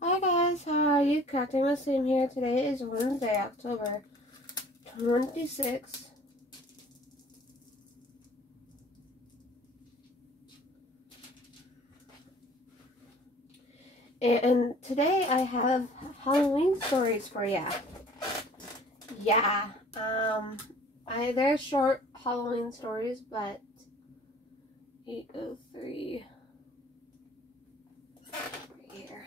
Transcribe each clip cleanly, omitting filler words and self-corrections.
Hi guys, how are you? Crafting with Sam here. Today is Wednesday, October 26th. And today I have Halloween stories for ya. Yeah, they're short Halloween stories, but 803 right here.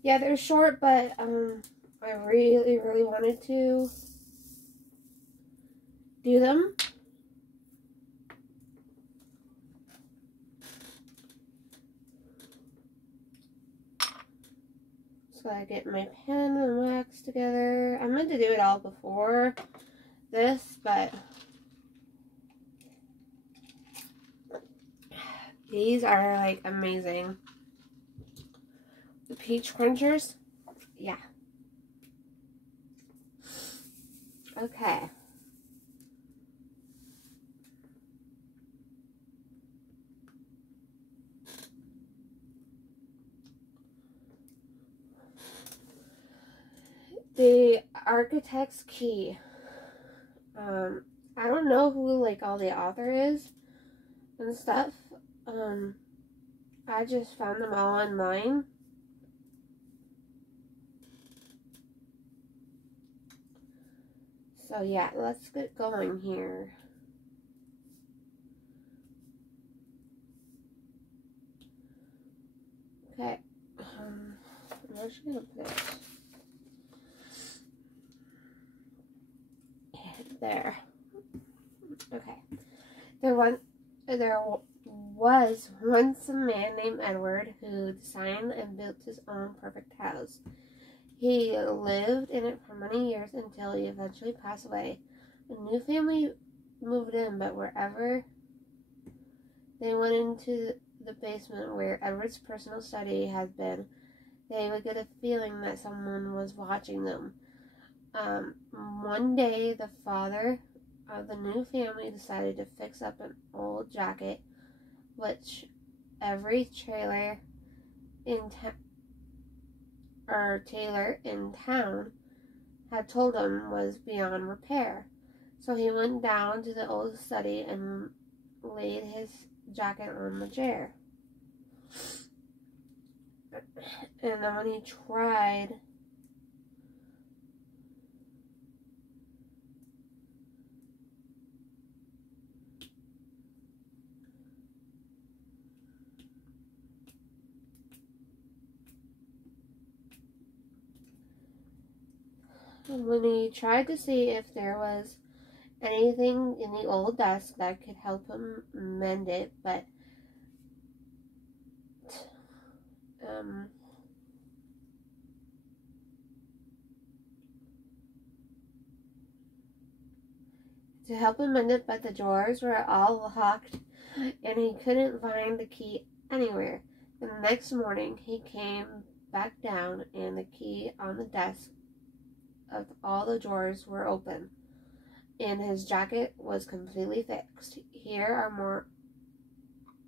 Yeah, they're short, but I really wanted to do them. So I get my pen and wax together. I meant to do it all before this, but these are like amazing. The peach crunchers, yeah. Okay. The Architect's Key. I don't know who like all the author is and stuff. I just found them all online. So yeah, let's get going here. Okay. I'm actually gonna put it there. Okay. There was once a man named Edward who designed and built his own perfect house. He lived in it for many years until he eventually passed away. A new family moved in, but wherever they went into the basement where Edward's personal study had been, they would get a feeling that someone was watching them. One day, the father of the new family decided to fix up an old jacket, which every tailor in town had told him was beyond repair. So he went down to the old study and laid his jacket on the chair. And then when he tried to see if there was anything in the old desk that could help him mend it, but the drawers were all locked and he couldn't find the key anywhere. The next morning he came back down and the key on the desk of all the drawers were open and his jacket was completely fixed. Here are more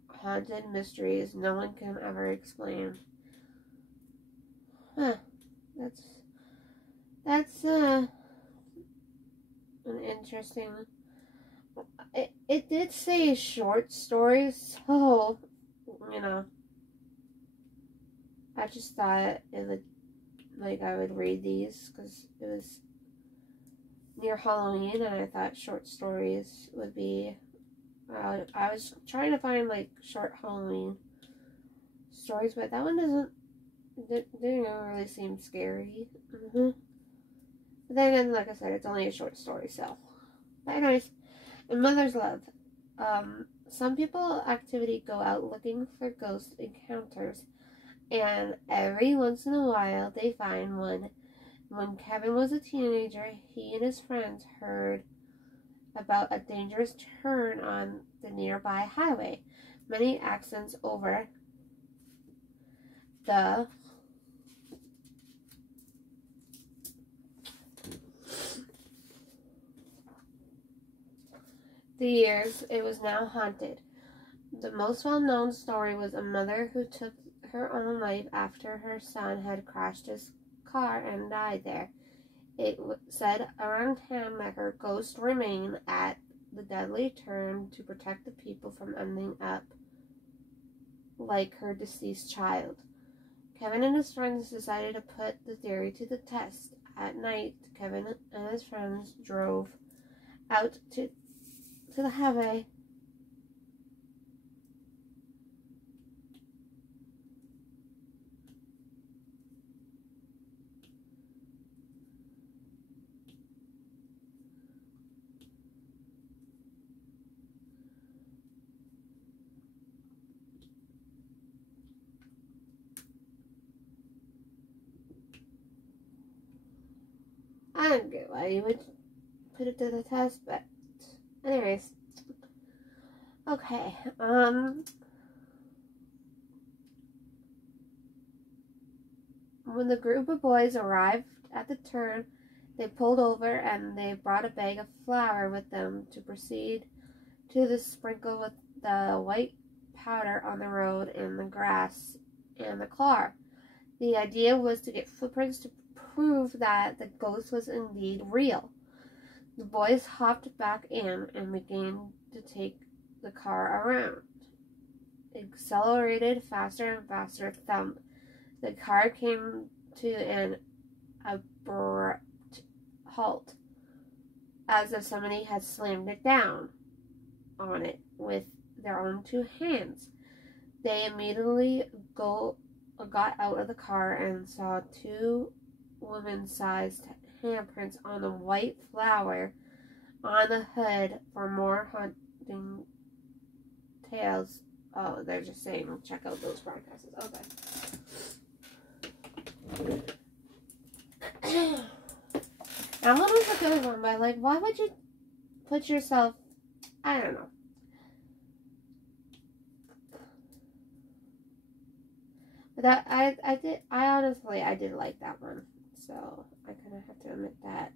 haunted mysteries no one can ever explain. Huh. That's an interesting. It did say short stories, so I just thought it would I would read these because it was near Halloween, and I thought short stories would be. I was trying to find like short Halloween stories, but that one didn't really seem scary. But then again, like I said, it's only a short story, so. But anyways, and Mother's Love. Some people activity go out looking for ghost encounters, and every once in a while they find one. When Kevin was a teenager, he and his friends heard about a dangerous turn on the nearby highway. Many accidents over the years, it was now haunted. The most well-known story was a mother who took her own life after her son had crashed his car and died there. It said around town that her ghost remained at the deadly turn to protect the people from ending up like her deceased child. Kevin and his friends decided to put the theory to the test. At night, Kevin and his friends drove out to the highway. I don't get why you would put it to the test, but anyways. Okay, when the group of boys arrived at the turn, they pulled over and they brought a bag of flour with them to proceed to the sprinkle with the white powder on the road and the grass and the car. The idea was to get footprints to prove that the ghost was indeed real. The boys hopped back in and began to take the car around. It accelerated faster and faster thump. The car came to an abrupt halt, as if somebody had slammed it down on it with their own two hands. They immediately got out of the car and saw two woman-sized handprints on the white flour on the hood. For more haunting tales, oh, they're just saying check out those broadcasts. Okay. That one was a good one, but like, why would you put yourself? I don't know. But that I honestly did like that one, so I kind of have to admit that.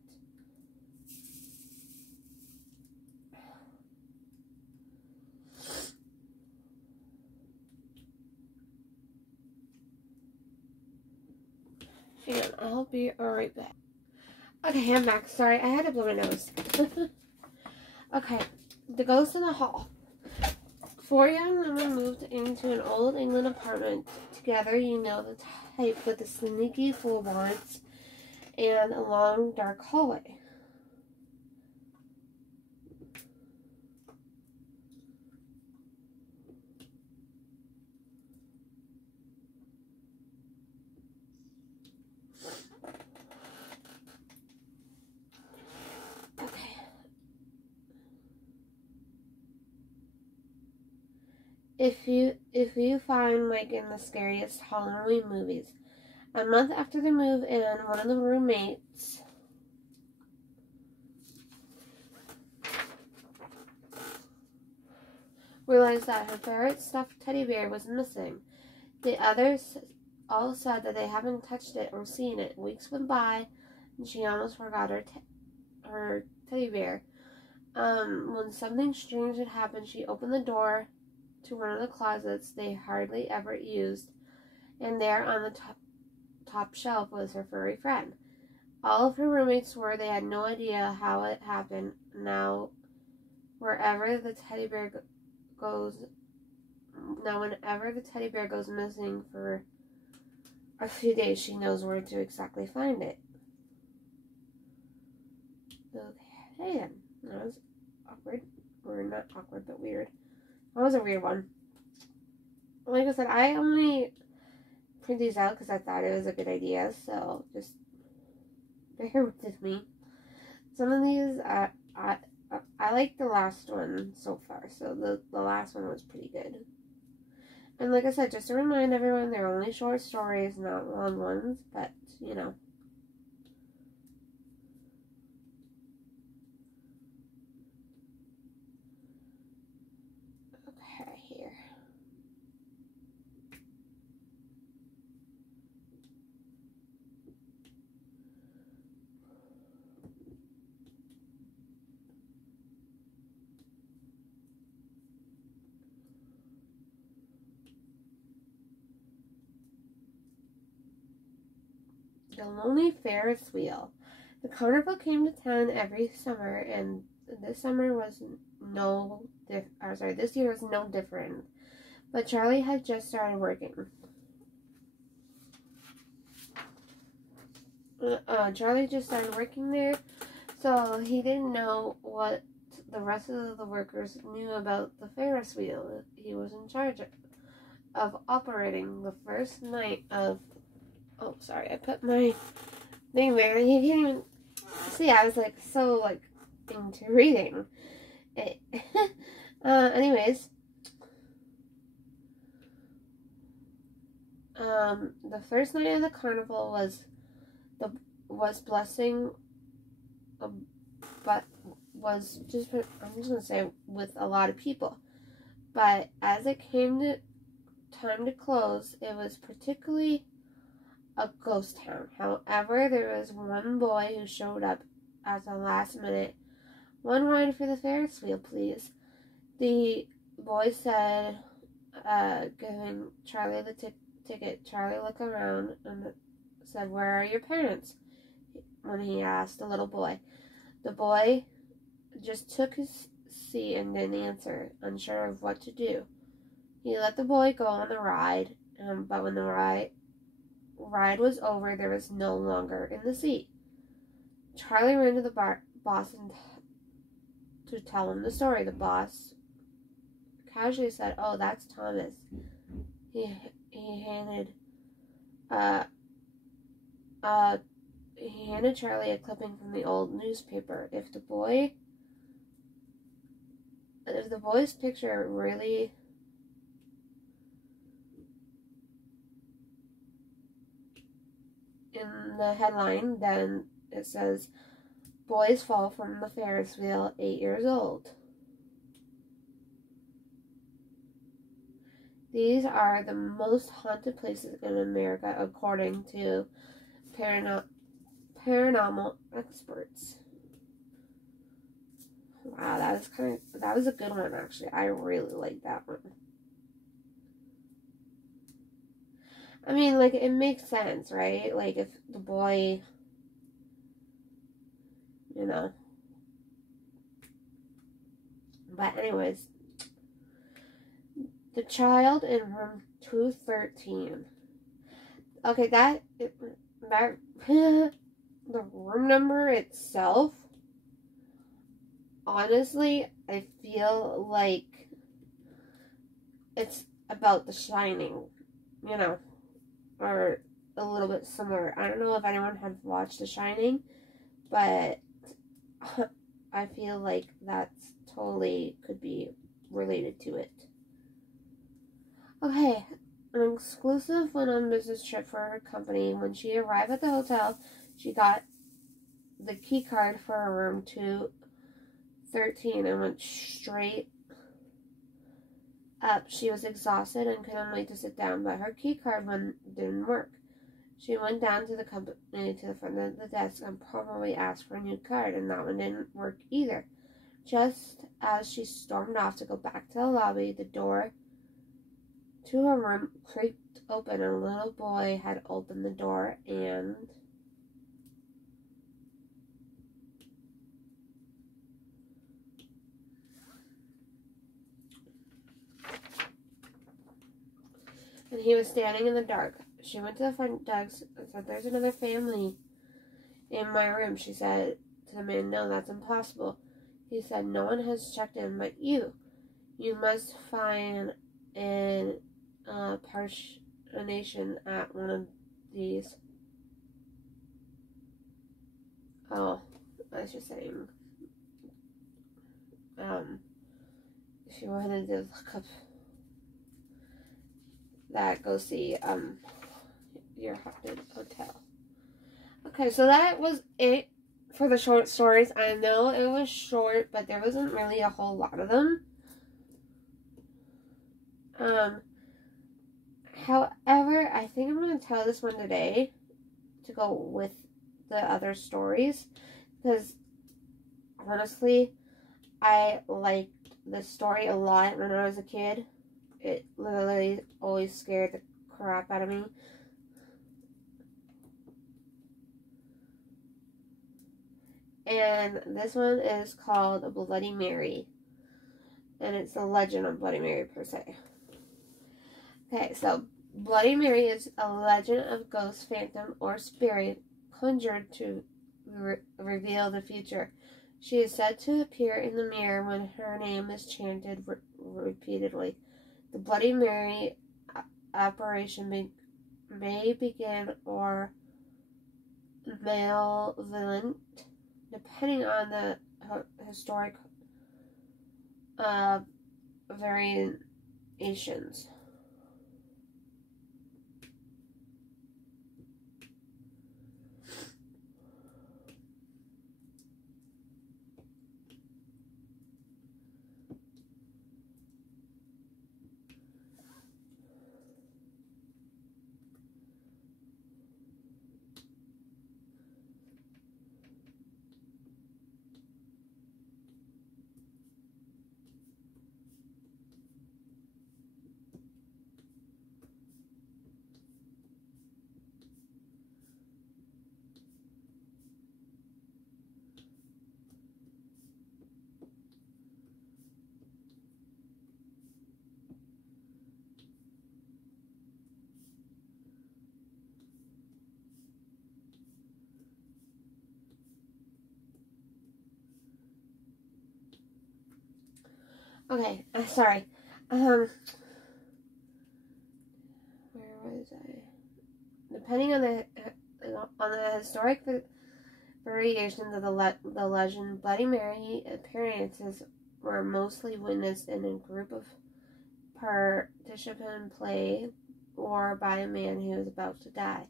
And I'll be right back. Okay, I'm back. Sorry, I had to blow my nose. Okay, the ghost in the hall. 4 young women moved into an old England apartment. Together, you know the type with the sneaky floorboards and a long, dark hallway. If you find like in the scariest Halloween movies, a month after they move in, one of the roommates realized that her favorite stuffed teddy bear was missing. The others all said that they haven't touched it or seen it. Weeks went by, and she almost forgot her teddy bear. When something strange had happened, she opened the door to one of the closets they hardly ever used, and there on the top shelf was her furry friend. All of her roommates swore they had no idea how it happened. Now, whenever the teddy bear goes missing for a few days, she knows where to exactly find it. Okay, then. That was awkward. Or not awkward, but weird. That was a weird one. Like I said, I only print these out because I thought it was a good idea, so just bear with me. Some of these, I like the last one so far, so the last one was pretty good. And like I said, just to remind everyone, they're only short stories, not long ones, but, you know. Okay, here. The Lonely Ferris Wheel. The carnival came to town every summer, and this summer was this year was no different. But Charlie had just started working. Charlie just started working there, so he didn't know what the rest of the workers knew about the Ferris wheel. He was in charge of operating the first night of. Oh, sorry, I put my thing there. You can't even see. I was like so like into reading it. Anyways, the first night of the carnival was blessing, but was just I'm just gonna say with a lot of people. But as it came to time to close, it was particularly a ghost town. However, there was one boy who showed up at the last minute. "One ride for the Ferris wheel, please." The boy said, giving Charlie the ticket. Charlie looked around and said, "Where are your parents?" when he asked the little boy. The boy just took his seat and didn't answer, unsure of what to do. He let the boy go on the ride, but when the ride was over, there was no longer in the seat. Charlie ran to the boss and to tell him the story. The boss casually said, "Oh, that's Thomas." He handed Charlie a clipping from the old newspaper. If the boy's picture really in the headline, then it says, "Boys fall from the Ferris wheel, 8 years old." These are the most haunted places in America, according to paranormal experts. Wow, that was a good one, actually. I really like that one. I mean, like, it makes sense, right? Like, if the boy, you know. But anyways, the child in room 213. Okay, that the room number itself, honestly, I feel like it's about The Shining, you know, or a little bit similar. I don't know if anyone has watched The Shining, but I feel like that's totally could be related to it. Okay, an exclusive went on business trip for her company. When she arrived at the hotel, she got the key card for room 213 and went straight up. She was exhausted and couldn't wait to sit down, but her key card didn't work. She went down to the company to the front of the desk and probably asked for a new card, and that one didn't work either. Just as she stormed off to go back to the lobby, the door to her room creaked open, and a little boy had opened the door, and he was standing in the dark. She went to the front desk and said, "There's another family in my room." She said to the man, "No, that's impossible." He said, "No one has checked in but you. You must find an impersonation at one of these." Oh, I was just saying. If you wanted to look up that, go see your haunted hotel. Okay, so that was it for the short stories. I know it was short, but there wasn't really a whole lot of them. However, I think I'm going to tell this one today to go with the other stories, because honestly, I liked this story a lot when I was a kid. It literally always scared the crap out of me. And this one is called Bloody Mary. And it's the legend of Bloody Mary per se. Okay, so Bloody Mary is a legend of ghost, phantom, or spirit conjured to reveal the future. She is said to appear in the mirror when her name is chanted repeatedly. The Bloody Mary apparition may begin or malevolent, depending on the historic variations. Okay, sorry. Where was I? Depending on the historic variations of the legend, Bloody Mary appearances were mostly witnessed in a group of participant play or by a man who was about to die.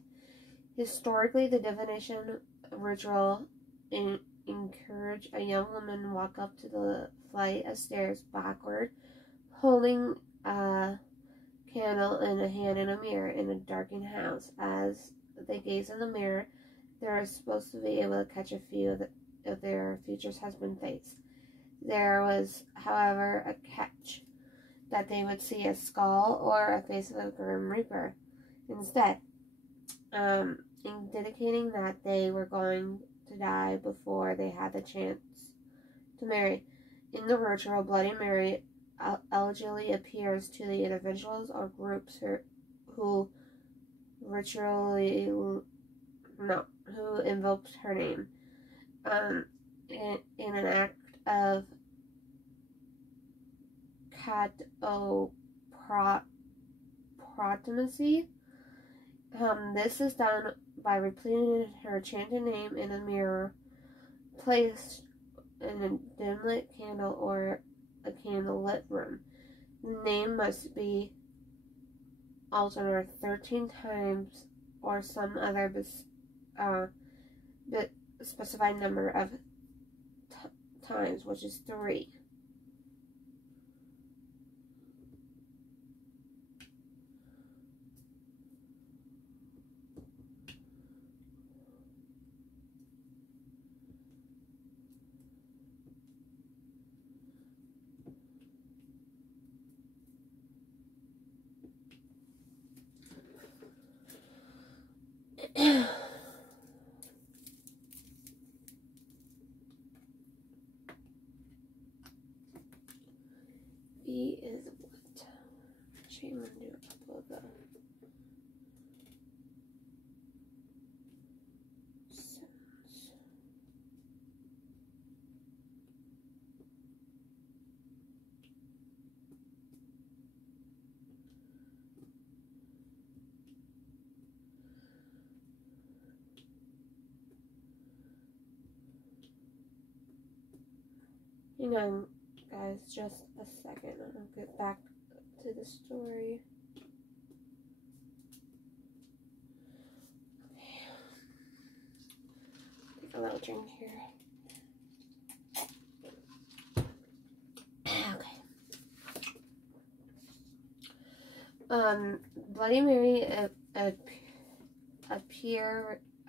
Historically, the divination ritual encouraged a young woman walk up to the flight of stairs backward, holding a candle in a hand in a mirror in a darkened house. As they gaze in the mirror, they are supposed to be able to catch a few of their future husband face. There was, however, a catch, that they would see a skull or a face of a grim reaper instead, indicating that they were going to die before they had the chance to marry. In the ritual, Bloody Mary allegedly appears to the individuals or groups who invoked her name in an act of catoprotomacy. This is done by repeating her chanted name in a mirror placed in a dim lit candle or a candlelit room. The name must be altered 13 times or some other specified number of times, which is 3. B is what? Actually, I'm going to do a couple of the sounds. Hang on, guys, just a second. I'll get back to the story. Okay. Take a little drink here. Okay. Bloody Mary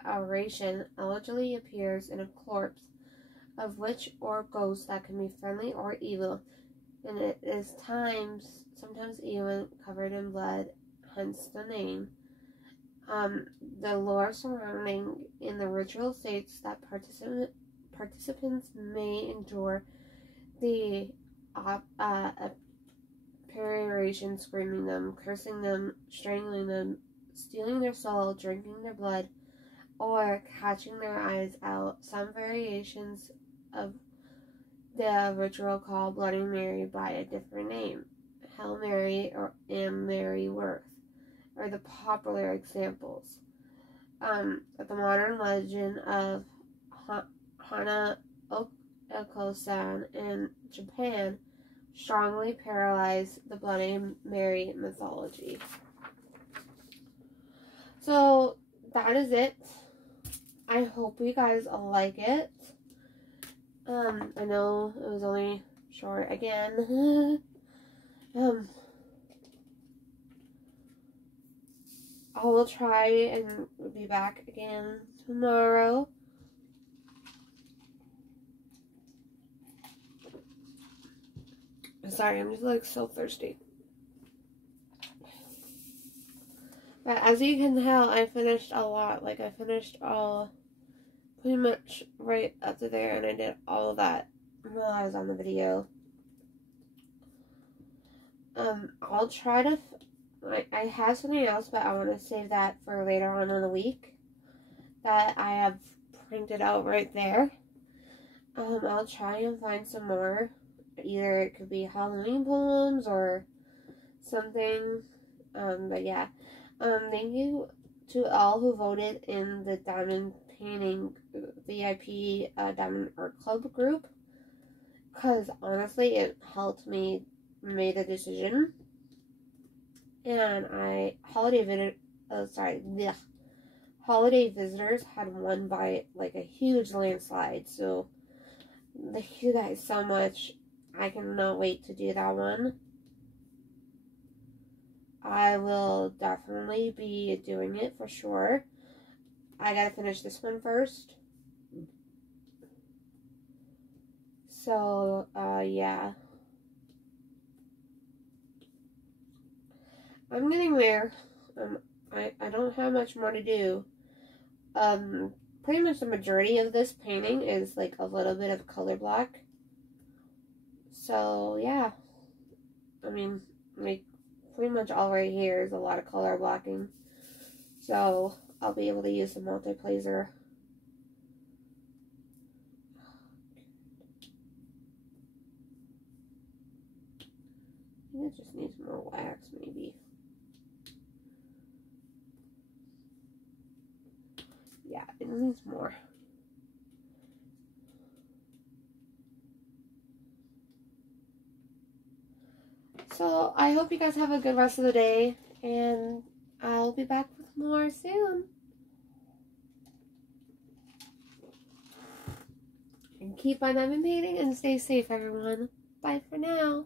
apparition allegedly appears in a corpse of witch or ghost that can be friendly or evil, and it is sometimes even covered in blood, hence the name. The lore surrounding in the ritual states that participants may endure the peroration, screaming them, cursing them, strangling them, stealing their soul, drinking their blood, or catching their eyes out. Some variations of the ritual call Bloody Mary by a different name, Hail Mary and Mary Worth, are the popular examples. The modern legend of Hana Oko-san in Japan strongly parallels the Bloody Mary mythology. So that is it. I hope you guys like it. I know it was only short again. I will try and be back again tomorrow. Sorry, I'm just like so thirsty. But as you can tell, I finished a lot. Like, I finished all pretty much right up to there, and I did all of that while I was on the video. I'll try to, I have something else, but I want to save that for later on in the week that I have printed out right there. I'll try and find some more. Either it could be Halloween poems or something. But yeah. Thank you to all who voted in the Diamond Painting VIP Diamond Art Club group. Because honestly, it helped me make a decision. And holiday visitors had won by like a huge landslide. So thank you guys so much. I cannot wait to do that one. I will definitely be doing it for sure. I gotta finish this one first. So, yeah. I'm getting there. I don't have much more to do. Pretty much the majority of this painting is like a little bit of color block. So, yeah. I mean, like, pretty much all right here is a lot of color blocking. So, I'll be able to use the multi-placer. I think it just needs more wax, maybe. Yeah, it needs more. So, I hope you guys have a good rest of the day, and I'll be back with more soon. And keep on diamond painting and stay safe, everyone. Bye for now.